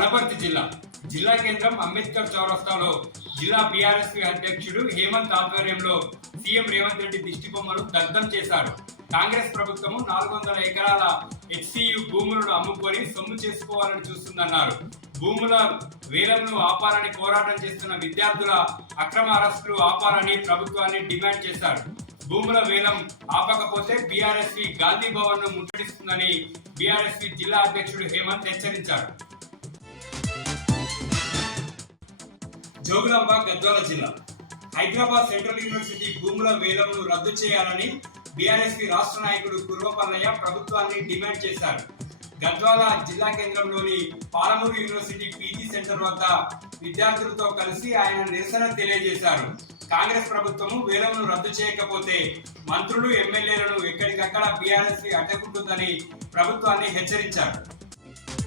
వనపర్తి జిల్లా కేంద్రం అంబేద్కర్ చౌరస్తాలో జిల్లా బీఆర్ఎస్పీ అధ్యక్షుడు హేమంత్ ఆధ్వర్యంలో సీఎం రేవంత్ రెడ్డి దిష్టిబొమ్మను దగ్ధం చేశారు. కాంగ్రెస్ ప్రభుత్వము 400 ఎకరాల హెచ్సియు భూములను అమ్ముకొని సొమ్ము చేసుకోవాలని చూస్తుందన్నారు. భూముల వేలంను ఆపాలని పోరాటం చేస్తున్న విద్యార్థుల అక్రమ అరెస్టులు ఆపాలని ప్రభుత్వాన్ని డిమాండ్ చేశారు. భూముల వేలం ఆపకపోతే బీఆర్ఎస్పీ గాంధీ భవన్ ను ముట్టడిస్తుందని బీఆర్ఎస్పీ జిల్లా అధ్యక్షుడు హేమంత్ హెచ్చరించారు. జోగులాంబ గద్వాల జిల్లా హైదరాబాద్ సెంట్రల్ యూనివర్సిటీ భూముల వేలంను రద్దు చేయాలని బీఆర్ఎస్పీ రాష్ట్ర నాయకుడు కుర్వపల్లయ్య ప్రభుత్వాన్ని డిమాండ్ చేశారు. గద్వాల జిల్లా కేంద్రంలోని పాలమూరు యూనివర్సిటీ పీజీ సెంటర్ వద్ద విద్యార్థులతో కలిసి ఆయన నిరసన తెలియజేశారు. కాంగ్రెస్ ప్రభుత్వము వేలంను రద్దు చేయకపోతే మంత్రులు ఎమ్మెల్యేలను ఎక్కడికక్కడ బీఆర్ఎస్పీ అడ్డుకుంటుందని ప్రభుత్వాన్ని హెచ్చరించారు.